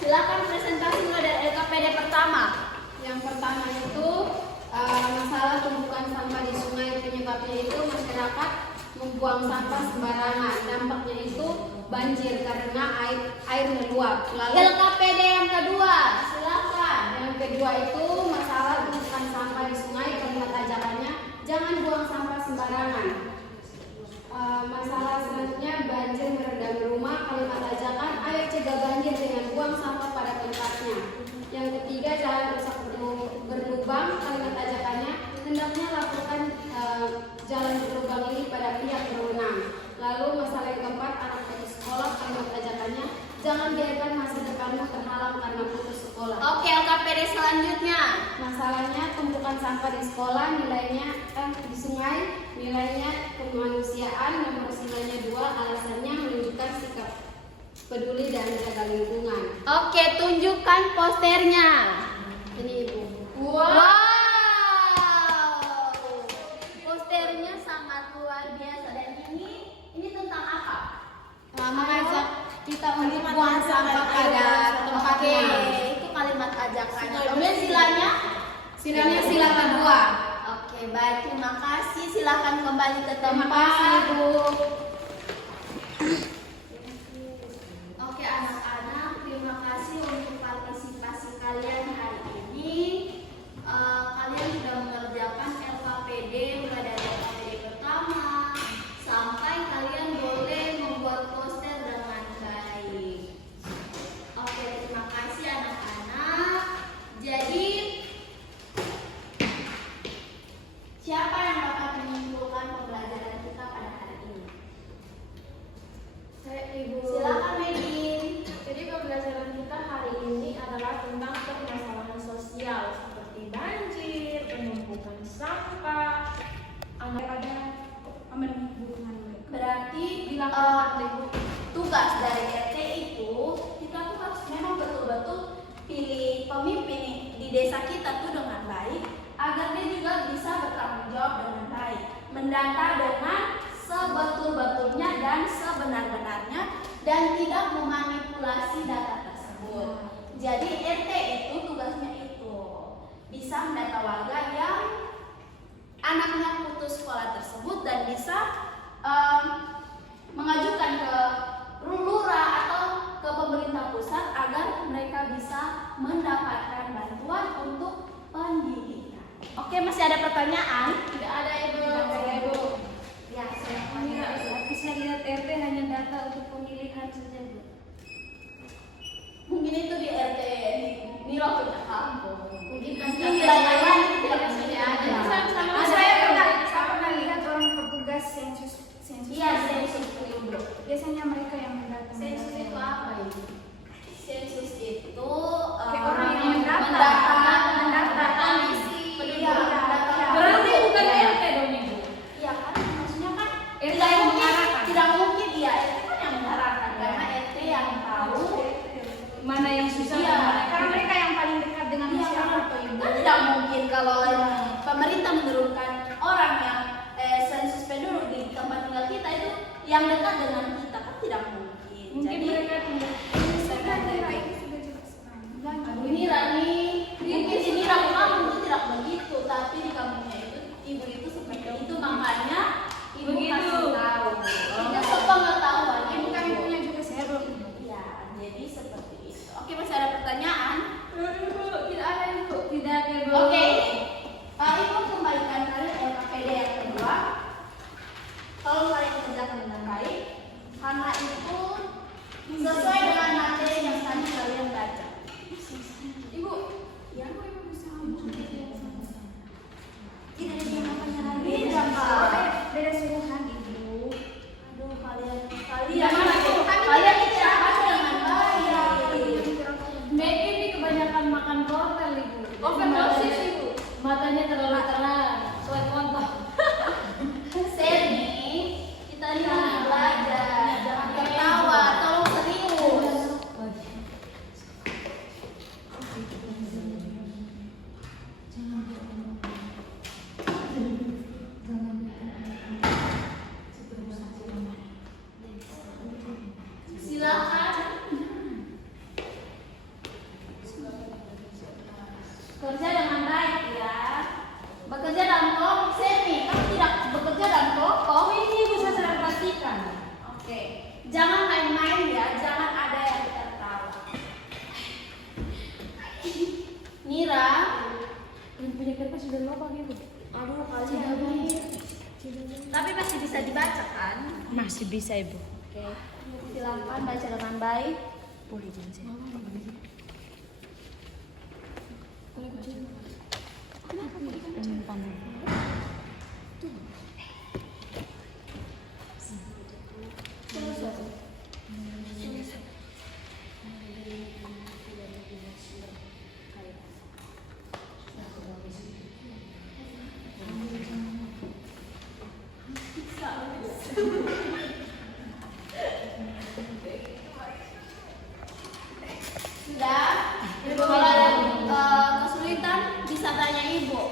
Silakan presentasi mulai dari LKPD pertama. Yang pertama itu masalah tumpukan sampah di sungai. Penyebabnya itu masyarakat membuang sampah sembarangan. Dampaknya itu banjir karena air meluap. Lalu LKPD yang kedua, silakan. yang kedua itu masalah tumpukan sampah di sungai. Kalimat ajakannya, jangan buang sampah sembarangan. Masalah selanjutnya, banjir merendam rumah. Kalimat ajakan, ayo cegah banjir dengan buang sampah pada tempatnya. Yang ketiga, jalan rusak berlubang. Kalimat ajakannya, hendaknya lakukan jalan berlubang ini pada pihak berwenang. Lalu masalah yang keempat, anak putus sekolah. Kalimat ajakannya, jangan biarkan masa depanmu terhalang karena putus sekolah. Oke, LKPD selanjutnya. Masalahnya tumpukan sampah di sekolah, nilainya di sungai, nilainya kemanusiaan. Nomor silanya 2, alasannya menunjukkan sikap peduli dan menjaga lingkungan. Oke, tunjukkan posternya. Ini ibu. Wow. Posternya sangat luar biasa dan ini tentang apa? Mengajak kita untuk buang sampah pada Oke, tempatnya. itu kalimat ajakan. Kemudian silanya? Silanya sila kedua. Oke, baik. Terima kasih. Silahkan kembali ke Terima tempat. kasih ibu. Oke, anak-anak, terima kasih untuk partisipasi kalian hari ini. Kalian sudah mengerjakan LKPD mulai dari LKPD pertama sampai kalian boleh membuat poster dengan baik. Oke, terima kasih anak-anak. Jadi, siapa yang dapat menyimpulkan pembelajaran kita pada hari ini? Ibu. Silakan Medin. Jadi pembelajaran kita hari ini adalah tentang permasalahan sosial seperti banjir, penumpukan sampah, Ada hubungan. Berarti tugas dari RT itu kita tuh harus memang betul-betul pilih pemimpin di desa kita tuh dengan baik agar dia juga bisa bertanggung jawab dengan baik, mendata dengan sebetul-betulnya dan sebenar-benarnya dan tidak memanipulasi data tersebut. Jadi RT itu tugasnya itu bisa mendata warga yang anaknya putus sekolah tersebut dan bisa mengajukan ke lurah atau ke pemerintah pusat agar mereka bisa mendapatkan bantuan untuk pendidikan. Oke, masih ada pertanyaan? tidak ada ibu. Ya, saya Tapi saya lihat RT hanya data untuk pemilihan saja bu. mungkin itu di RT di Nilo punya kampung. Mungkin pasti Tapi wilayah lain yang tidak pasti ada. Saya pernah lihat orang petugas sensus. Iya, sensus itu. Biasanya mereka yang mendata. Sensus itu apa ini? Sensus itu Kayak orang yang mendata. mendata isi. Iya, iya. Berarti bukan RT dong ibu. Iya kan, maksudnya kan RT tidak yang mungkin, mengarahkan. tidak mungkin iya RT kan yang mengarahkan karena RT yang tahu. Mana yang susah? Iya. Karena mereka yang paling dekat dengan Iya, masyarakat. kan tidak mungkin kalau pemerintah menurunkan orang yang sensus penduduk di tempat tinggal kita itu yang dekat dengan kita kan tidak mungkin. Mungkin Jadi mereka tidak. ini Rani, mungkin ini Rani kamu itu tidak begitu, tapi di kampungnya bekerja dengan baik ya. Bekerja dalam kelompok semi. Kamu tidak bekerja dalam kelompok. Ini Ibu saya sedang perhatikan. Oke. Jangan main-main ya. Jangan ada yang tertawa. Nira. Yang punya kertas sudah lupa gitu. Aduh kalian. Tapi masih bisa dibaca kan? Masih bisa Ibu. Oke. Silakan baca dengan baik. Boleh izin saya. Sudah? Kalau ada kesulitan bisa tanya ibu.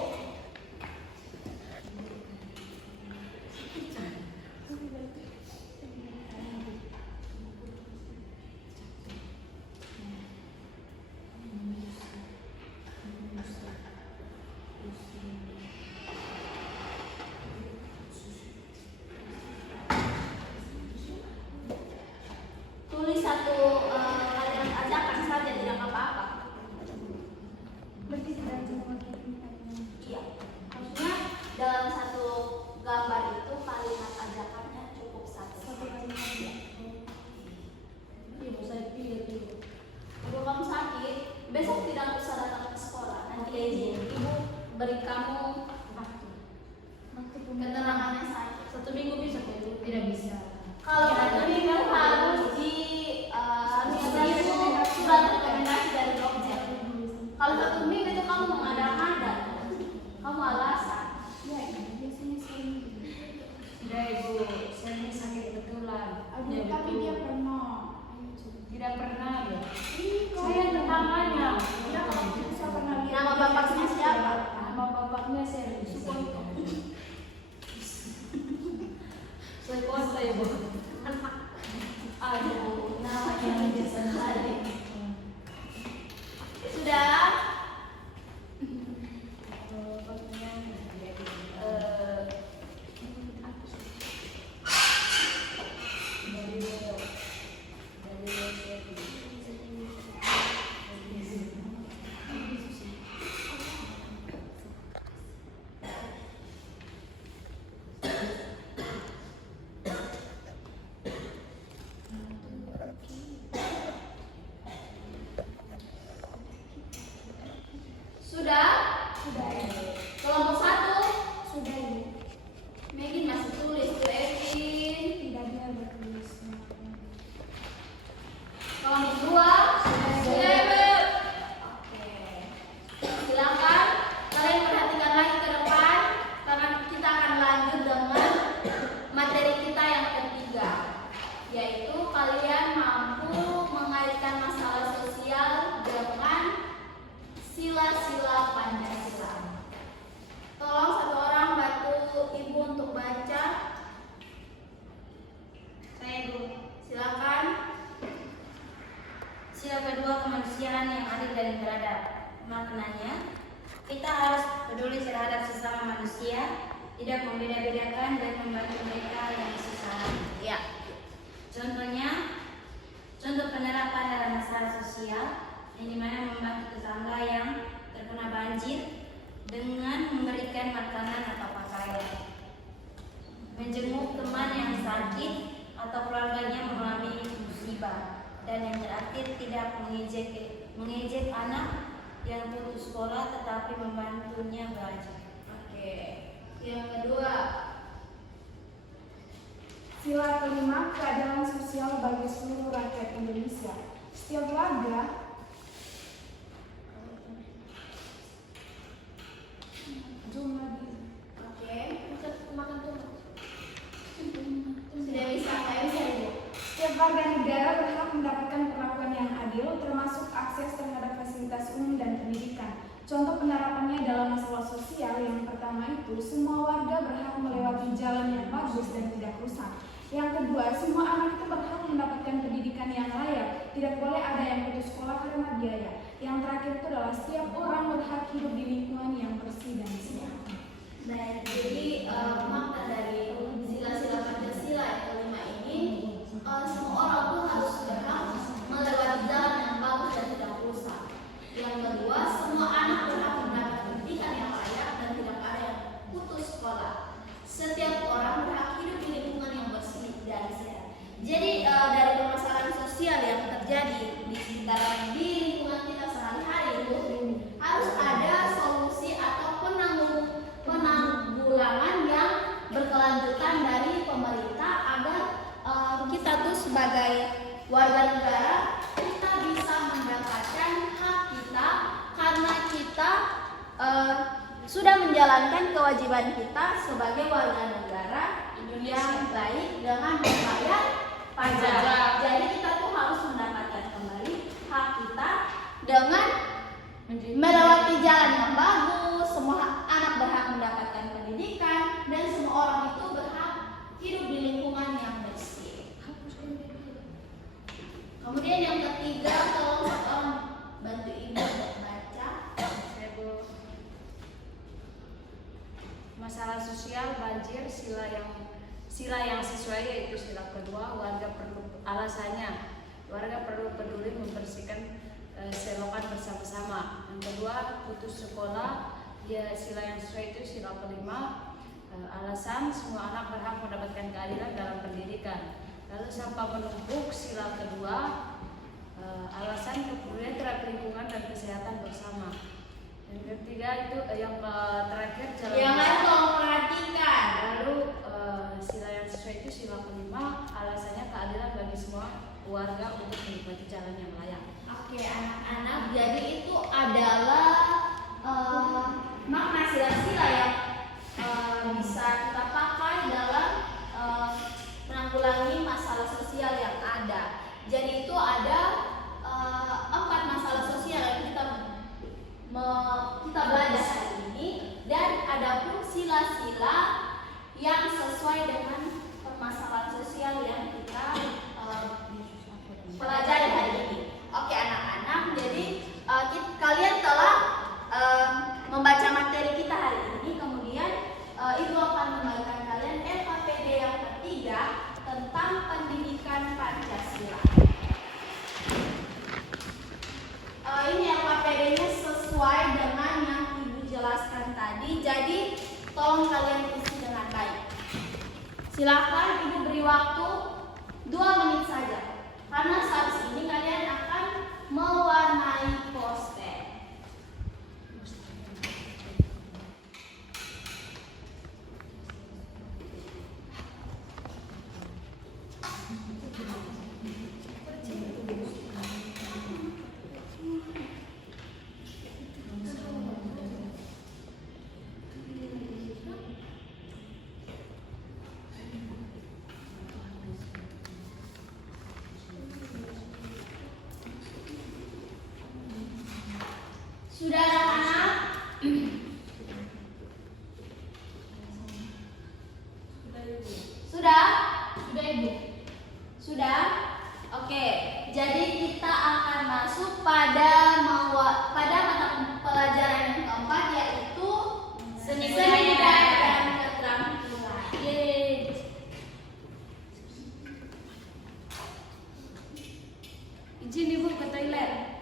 Tulis satu kalimat ajakan saja, tidak apa-apa. Berarti tidak semua kita. Iya, maksudnya dalam satu gambar itu kalimat ajakannya cukup satu. Satu kalimat. Ibu saya pilih dulu. Ibu kamu sakit, besok tidak usah datang ke sekolah. Nanti izin ibu beri kamu Waktu. keterangannya sakit. 1 minggu bisa kok Ibu? Tidak bisa. Kalau satu minggu harus ibu surat rekomendasi dari dokter. Kalau 1 minggu itu kamu mengada-ngada, kamu alasan. Ya, biasanya saya Sudah Ibu, saya ini sakit betulan. Aduh, tapi dia pernah. Tidak pernah ya. Saya Saya tetangganya. saya pernah lihat. Nama bapaknya siapa? Nama bapaknya saya Sukonto. Sukonto Ibu. Aduh, namanya biasa sekali. Sudah? Sudah? Sudah ya. Kelompok 1. Sudah ya. Megin masih tulis tuh Evin. Tidak dia bertulis. Kelompok 2. Sudah Ibu. Oke. Silakan kalian perhatikan lagi ke depan karena kita akan lanjut dengan materi kita yang ketiga, yaitu kalian mampu mengaitkan masalah sosial dengan sila-sila Pancasila. Tolong satu orang bantu ibu untuk baca. Saya Ibu. Silakan. Sila kedua, kemanusiaan yang adil dan beradab. Maknanya, kita harus peduli terhadap sesama manusia, tidak membeda-bedakan dan membantu mereka yang kesusahan. Ya. Contoh penerapan dalam masalah sosial, yang dimana membantu tetangga yang terkena banjir dengan memberikan makanan atau pakaian, menjenguk teman yang sakit atau keluarganya mengalami musibah, dan yang terakhir tidak mengejek anak yang putus sekolah tetapi membantunya belajar. Oke. Yang kedua. Sila kelima, keadilan sosial bagi seluruh rakyat Indonesia. Setiap warga Oke. Makan tuh. Sudah bisa, saya bisa ibu. setiap warga negara berhak mendapatkan perlakuan yang adil, termasuk akses terhadap fasilitas umum dan pendidikan. Contoh penerapannya dalam masalah sosial yang pertama itu, semua warga berhak melewati jalan yang bagus dan tidak rusak. Yang kedua, semua anak itu berhak mendapatkan pendidikan yang layak, tidak boleh ada yang putus sekolah karena biaya. Yang terakhir itu adalah setiap orang berhak hidup sudah menjalankan kewajiban kita sebagai warga negara yang baik dengan membayar pajak. Jadi kita tuh harus mendapatkan kembali hak kita dengan melewati jalan yang bagus. Semua anak berhak mendapatkan pendidikan dan semua orang itu berhak hidup di lingkungan yang bersih. Kemudian yang ketiga, tolong orang bantu ibu baca. Masalah sosial banjir, sila yang sesuai yaitu sila kedua, warga perlu alasannya warga perlu peduli membersihkan selokan bersama-sama. Yang kedua, putus sekolah, ya sila yang sesuai itu sila kelima, alasan semua anak berhak mendapatkan keadilan dalam pendidikan. Lalu sampah menumpuk, sila kedua, alasan kepedulian terhadap lingkungan dan kesehatan bersama. Yang ketiga itu yang terakhir jalan. Yang lain tolong perhatikan. Lalu sila yang sesuai itu sila kelima, alasannya keadilan bagi semua warga untuk menikmati jalan yang layak. Oke anak-anak, jadi itu adalah makna sila-sila yang bisa kita pakai dalam menanggulangi masalah sosial yang ada. Jadi itu ada 4 masalah sosial yang kita belajar hari ini, dan ada pun sila-sila yang sesuai dengan permasalahan sosial yang kita pelajari hari ini. Oke anak-anak, jadi kalian telah membaca materi kita hari ini. Kemudian ibu akan membagikan kalian LKPD yang ketiga tentang pendidikan Pancasila. Ini LKPD-nya sesuai dengan yang ibu jelaskan tadi. Jadi tolong kalian isi dengan baik. Silakan ibu beri waktu 2 menit saja, karena saat ini kalian akan mewarnai poster. Sudah anak-anak? Sudah? Sudah ibu? Sudah? Oke, jadi kita akan masuk pada mata pelajaran yang keempat, yaitu seni budaya dan keterampilan. Izin ibu ke toilet.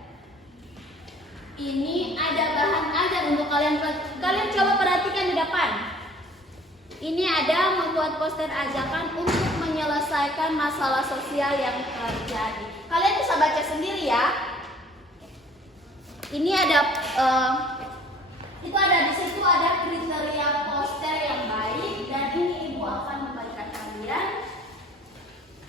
Ini ada bahan ajar untuk kalian. Kalian coba perhatikan di depan. Ini ada membuat poster ajakan untuk menyelesaikan masalah sosial yang terjadi. Kalian bisa baca sendiri ya. Ini ada di situ ada kriteria poster yang baik, dan ini ibu akan membagikan kalian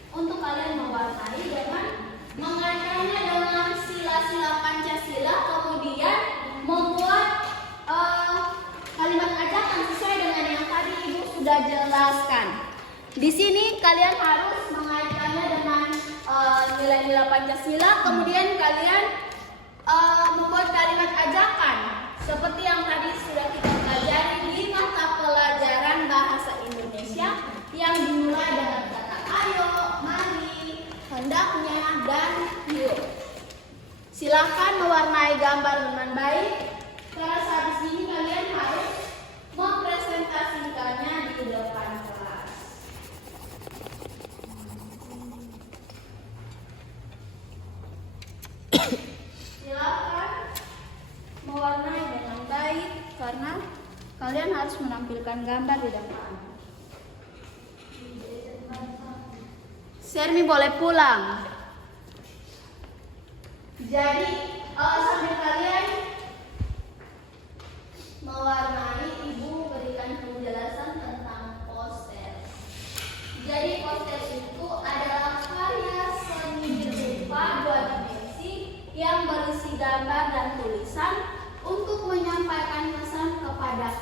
untuk kalian mewarnai dengan mengaitkannya dengan sila-sila Pancasila, kemudian membuat kalimat ajakan sesuai dengan yang tadi ibu sudah jelaskan. Di sini kalian harus mengaitkannya dengan nilai-nilai Pancasila, kemudian kalian membuat kalimat ajakan seperti yang tadi sudah kita pelajari di mata pelajaran bahasa Indonesia yang dimulai dengan kata ayo, mari, hendaknya, dan yuk. Silakan mewarnai gambar dengan baik, karena saat di sini kalian harus mempresentasikannya di depan kelas. Silakan mewarnai dengan baik, karena kalian harus menampilkan gambar di depan. Sermi boleh pulang. Jadi sambil kalian mewarnai, ibu berikan penjelasan tentang poster. Jadi poster itu adalah karya seni berupa 2 dimensi yang berisi gambar dan tulisan untuk menyampaikan pesan kepada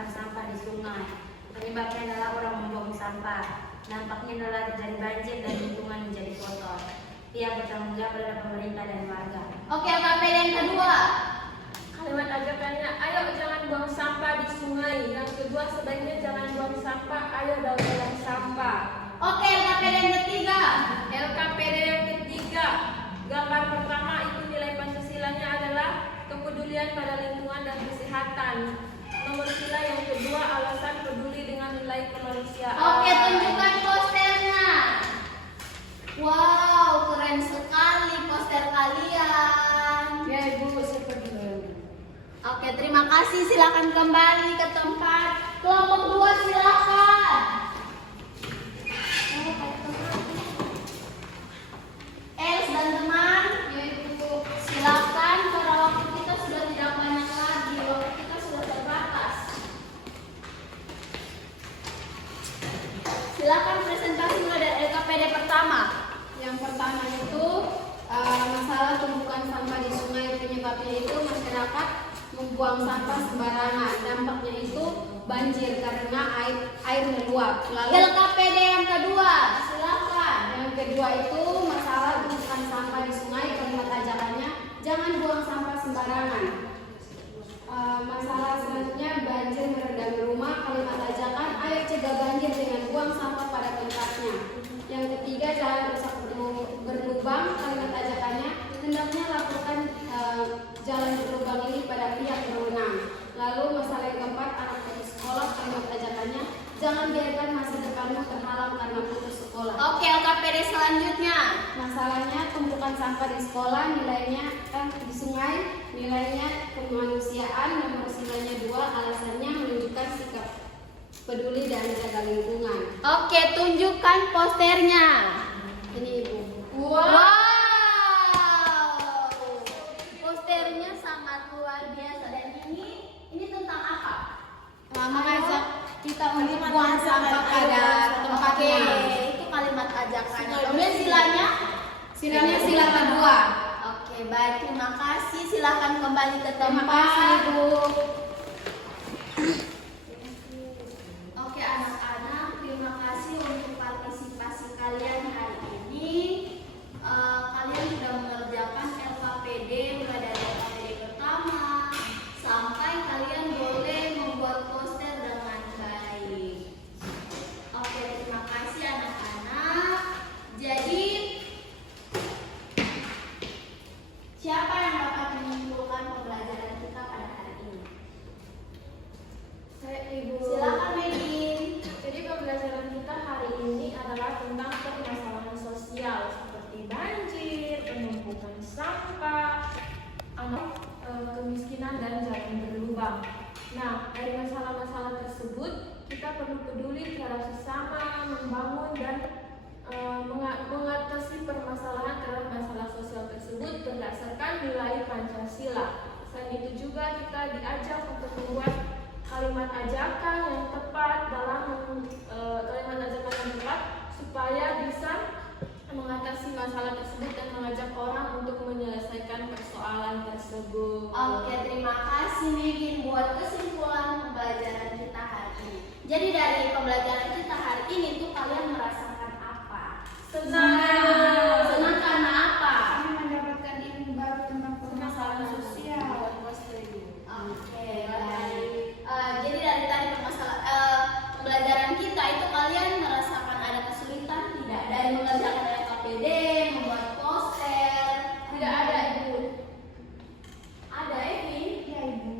menumpahkan sampah di sungai. Penyebabnya adalah orang membuang sampah. Dampaknya adalah terjadi banjir dan lingkungan menjadi kotor. Pihak bertanggung jawab adalah pemerintah dan warga. Oke, LKPD yang kedua. Kalimat ajakannya, ayo jangan buang sampah di sungai. Yang kedua, sebaiknya jangan buang sampah, ayo daur-ulang sampah. Oke, LKPD yang ketiga. LKPD yang ketiga, gambar pertama itu nilai Pancasilanya adalah kepedulian pada lingkungan dan kesehatan. Nomor sila yang kedua, alasan peduli dengan nilai kemanusiaan. Oke, tunjukkan posternya. Wow, keren sekali poster kalian. Ya Ibu, seperti itu. Oke, terima kasih. Silakan kembali ke tempat. Kelompok 2 silakan. Els dan teman, silakan. Karena waktu kita sudah tidak banyak lagi, waktu kita sudah terbatas. Silakan presentasi mulai dari LKPD pertama. Yang pertama itu masalah tumpukan sampah di sungai. Penyebabnya itu masyarakat membuang sampah sembarangan. Dampaknya itu banjir karena air meluap. Lalu LKPD yang kedua, silakan. yang kedua itu masalah tumpukan sampah di sungai. Kalimat ajakannya jangan buang sampah sembarangan. Masalah selanjutnya banjir merendam rumah. Kalimat ajakan ayo cegah banjir dengan buang sampah pada tempatnya. Yang ketiga jalan rusak berlubang. Kalimat ajakannya hendaknya laporkan jalan berlubang ini pada pihak berwenang. Lalu masalah yang keempat anak putus sekolah. Kalimat ajakannya jangan biarkan masa depanmu terhalang karena putus sekolah. Oke, LKPD selanjutnya. Masalahnya tumpukan sampah di sekolah, nilainya di sungai, nilainya kemanusiaan. Nomor silanya 2, alasannya menunjukkan sikap peduli dan menjaga lingkungan. Oke, tunjukkan posternya. Ini Ibu. Wow. Posternya sangat luar biasa dan ini tentang apa? Mengajak kita untuk buang sampah pada tempatnya. Oke, itu kalimat ajakan. Kemudian silanya? Silanya sila kedua. Oke, baik, terima kasih. Silakan kembali ke Terima tempat. kasih Ibu. Oke, anak-anak, terima kasih untuk partisipasi kalian hari ini. Kalian sudah mengerjakan LKPD mulai dari LKPD pertama sampai kalian boleh membuat poster dengan baik. Oke, terima kasih anak-anak. Jadi, siapa yang dapat menyimpulkan pembelajaran kita pada hari ini? Saya Ibu. Silakan Megin. Jadi pembelajaran kita hari ini adalah tentang permasalahan sosial seperti banjir, penumpukan sampah, kemiskinan dan jalan berlubang. Nah, dari masalah-masalah tersebut kita perlu peduli terhadap sesama, membangun dan mengatasi permasalahan terhadap masalah sosial tersebut berdasarkan nilai Pancasila. Selain itu juga kita diajak untuk membuat kalimat ajakan yang tepat supaya bisa mengatasi masalah tersebut dan mengajak orang untuk menyelesaikan persoalan tersebut. Oke, terima kasih Megin buat kesimpulan pembelajaran kita hari ini. Jadi dari pembelajaran kita hari ini tuh kalian merasakan apa? Senang. Senang karena apa? Kami mendapatkan ilmu baru tentang permasalahan sosial. Oke, baik. Jadi dari tadi pembelajaran kita itu kalian merasakan ada kesulitan tidak? Dari mengerjakan LKPD, membuat poster. Tidak ada Ibu. Ada Evin. Ya Ibu,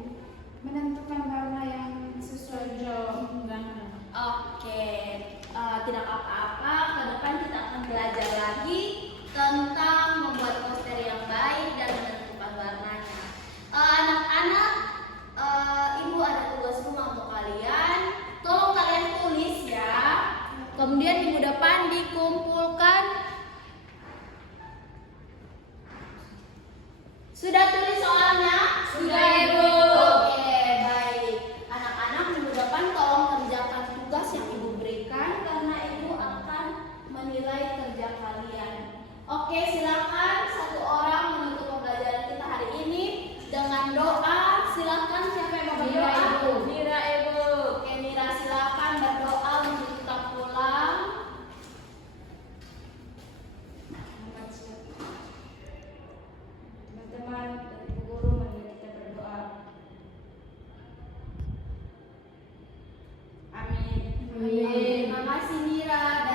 menentukan warna yang Terima kasih Mira.